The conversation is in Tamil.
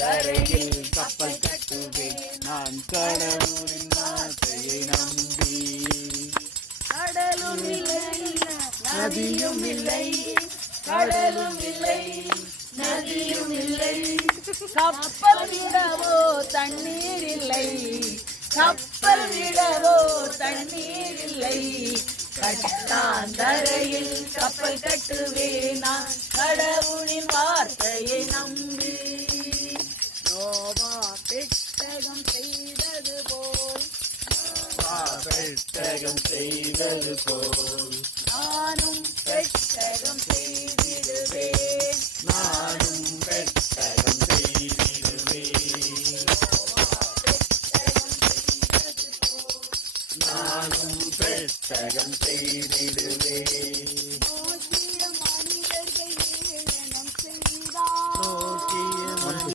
கரையில் கப்பல் கட்டுவேன் நான் கடவுளின் வார்த்தையை நம்பி. கடலும் இல்லை நதியும் இல்லை, கடலும் இல்லை நதியும் இல்லை, கப்பல் விடவோ தண்ணீர் இல்லை, கப்பல் விடவோ தண்ணீர் இல்லை, கட்டாந்தரையில் கப்பல் கட்டுவேன் நான் கடவுளின் வார்த்தையை நம்பி. நோவா பெட்டகம் செய்தது போல், பெட்டகம் செய்தது போல்